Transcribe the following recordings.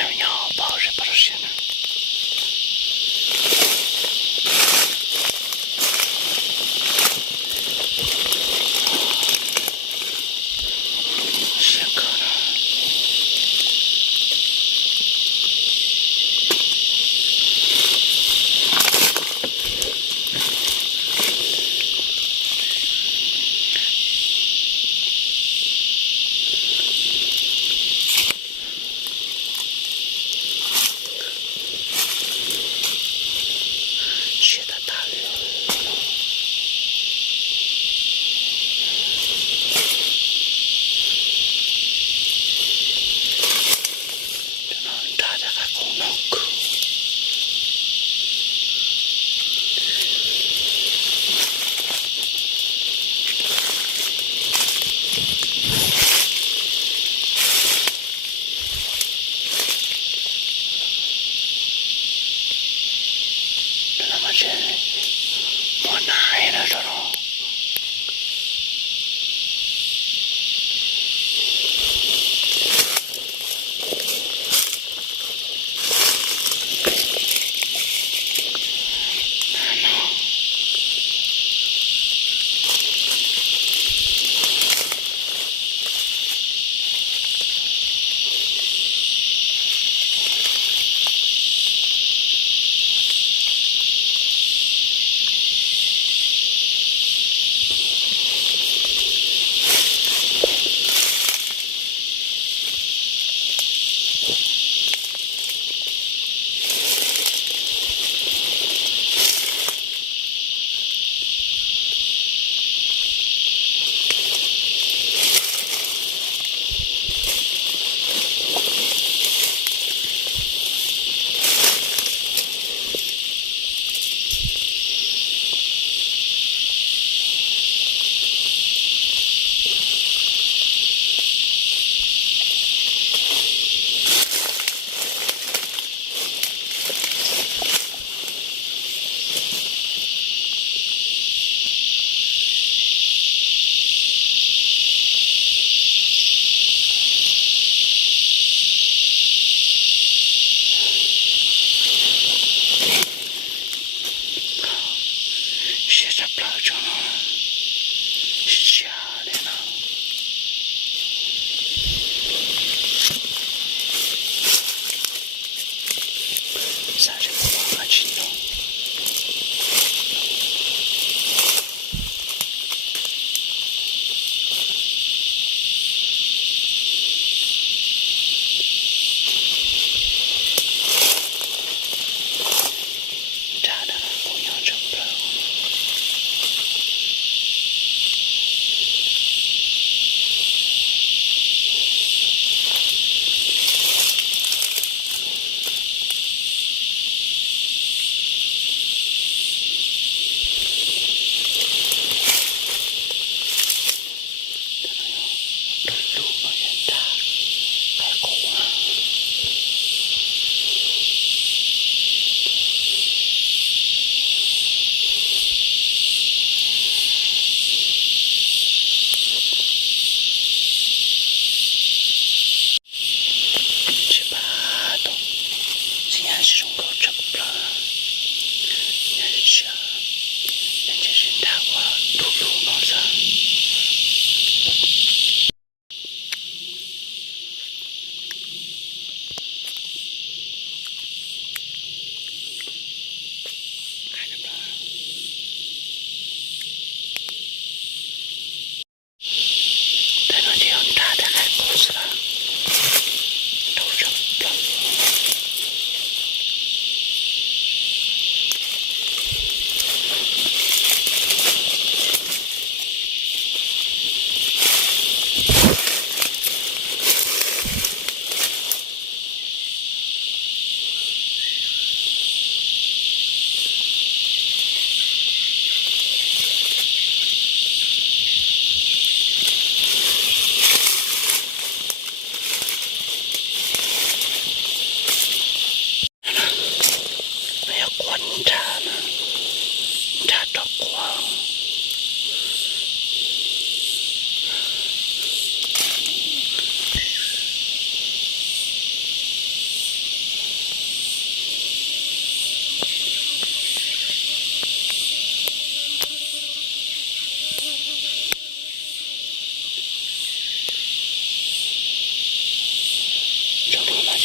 哎呀，不好吃，呢。是可能。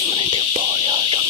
Men inte bara jag utan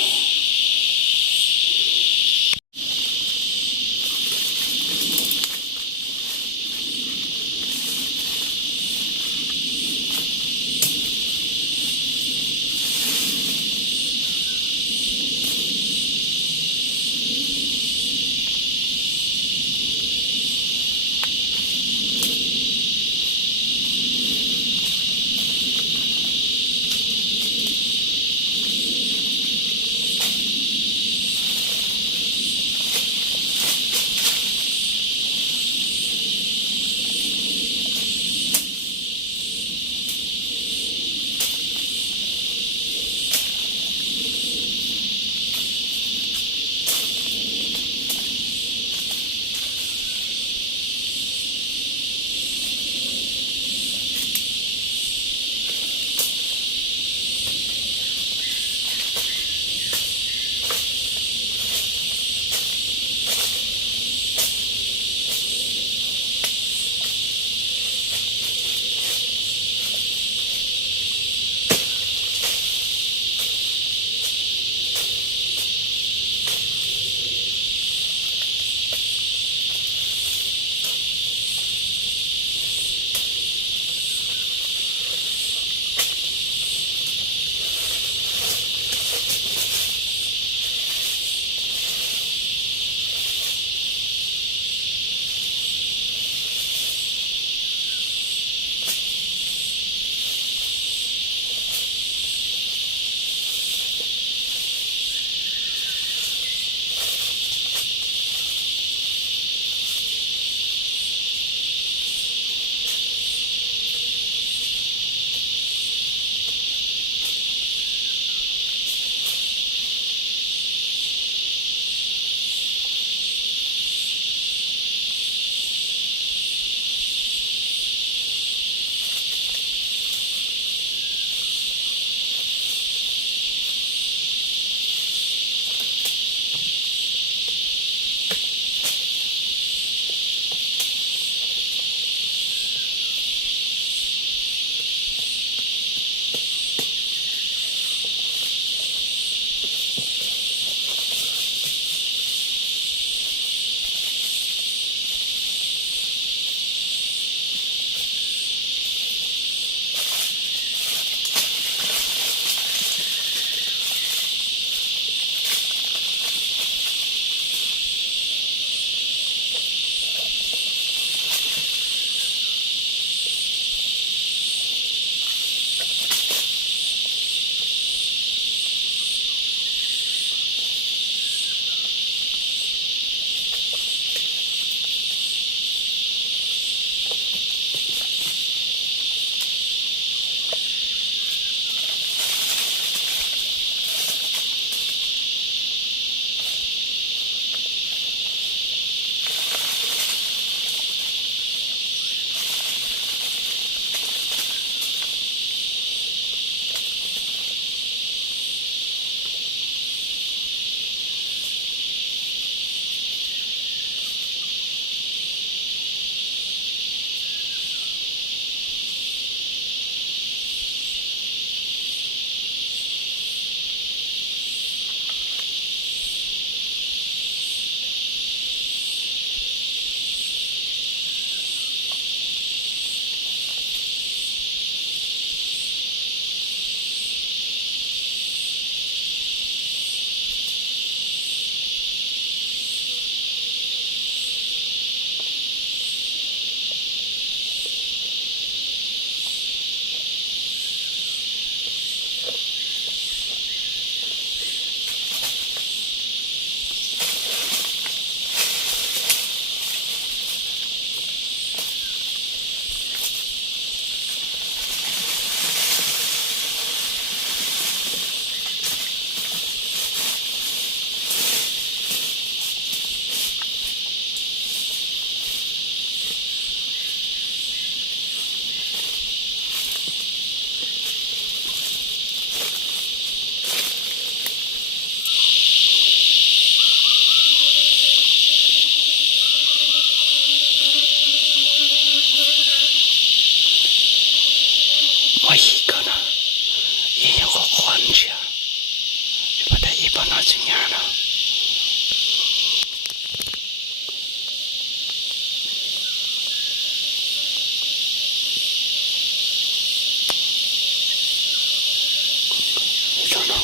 我一个呢也有个幻觉， Panazignano. Sono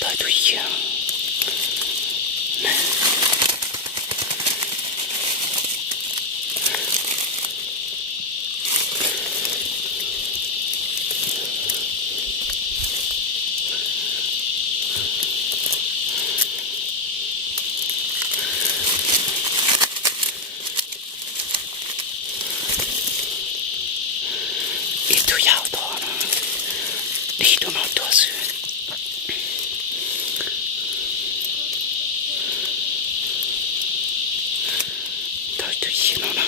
da duia. Itu yao to na. Itu no to su. Da duia no na.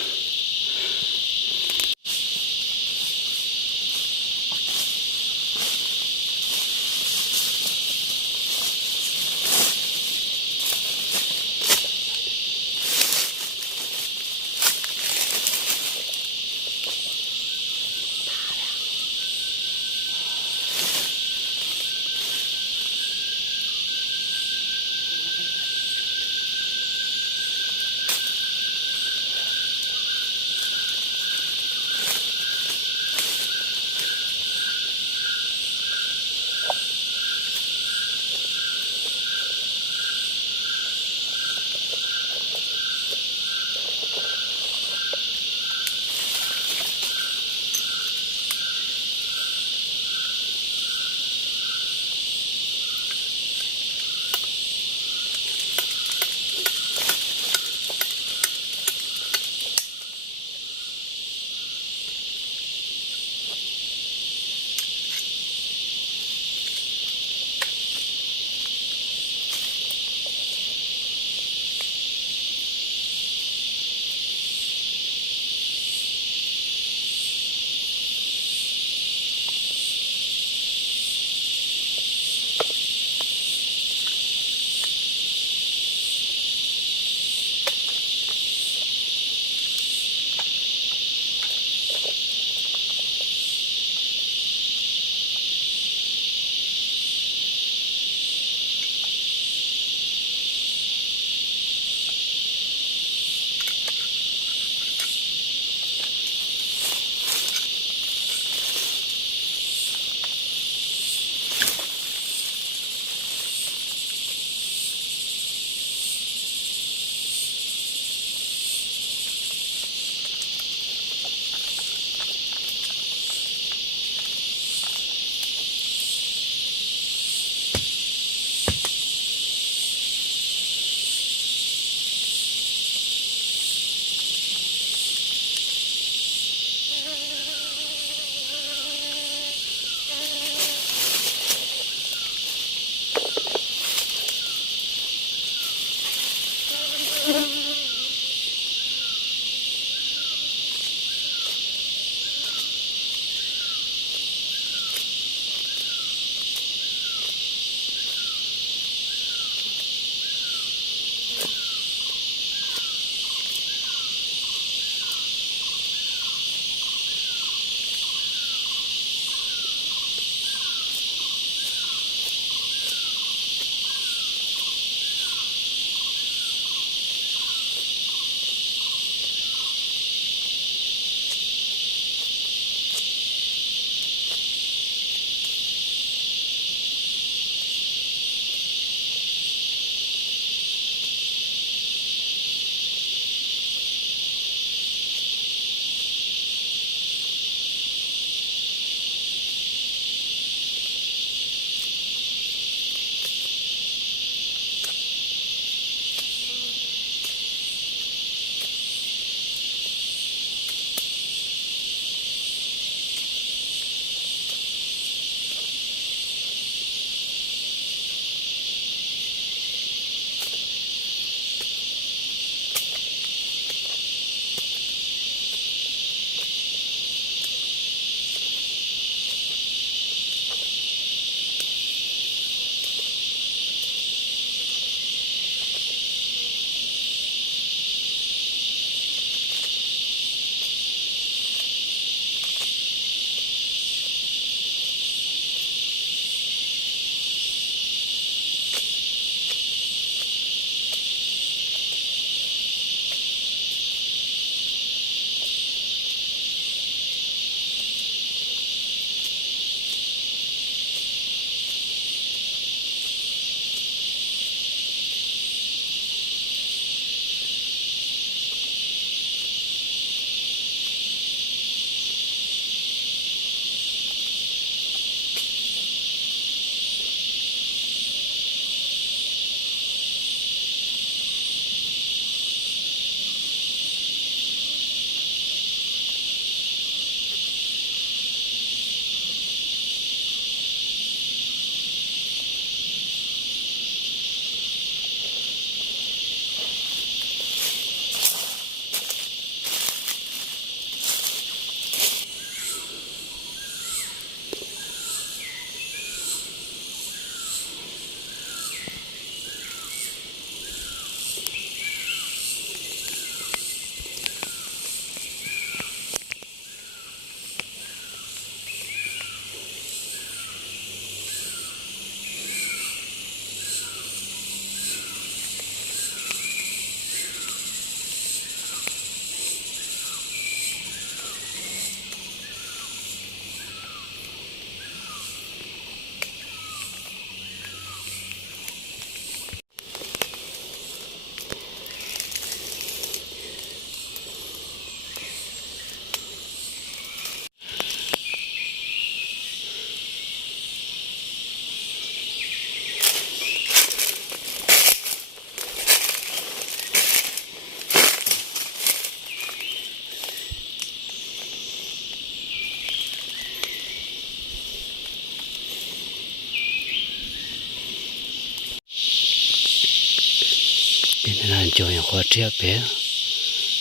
là cho nhà khoa trẻ bé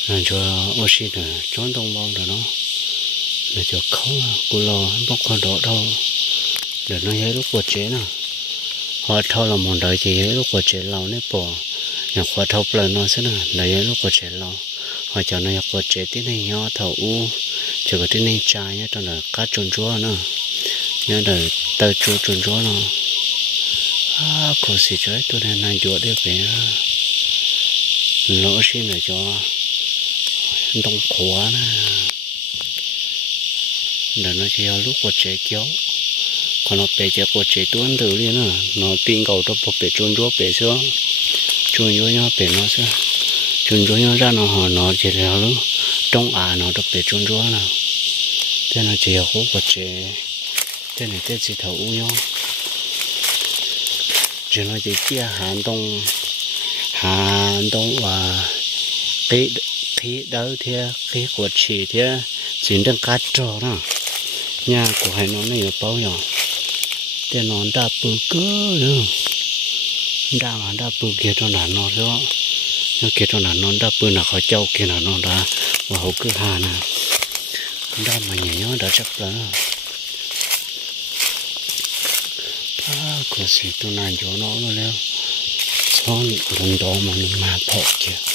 là cho oxy nữa trốn đông bông rồi nó là cho không cô lo bốc con đỏ đâu để nó hết lúc của chế nào họ thâu là một đời chỉ hết lúc của chế lâu nếp bỏ nhà khoa thâu lời nó sẽ là đời lúc của chế lâu họ cho nó của chế tí này nho thầu u chỉ có tí này trái nhá trong là cá trôn chúa nữa nhớ đời tơ chúa trôn chúa nó cô xì chơi tôi nên làm chúa để về lỗ xin rồi cho đông khóa nè để nó chỉ lúc của chế kéo còn nó bể chế của chế tuấn từ liền à nó tin cầu cho bộ bể trôn chúa bể xưa trôn chúa nhau bể nó xưa trôn chúa nhau ra nó chỉ là lúc trong nó được bể trôn chúa nào thế là chỉ hố của chế thế này thế chỉ thấu nhau chỉ nó chỉ chia hàn đông và khí đỡ thế khí của chị thế chỉ đang cắt trò đó nhà của hai nó này bao nhiêu thế nó đã bự cỡ nữa đã bự kia cho nó đó nó kia cho nó đã bự là khỏi châu kia là nó đã và hậu cứ hà nè đã mà nhảy đã chắc là có gì tôi làm cho nó luôn sao son lần đó mà bỏ kìa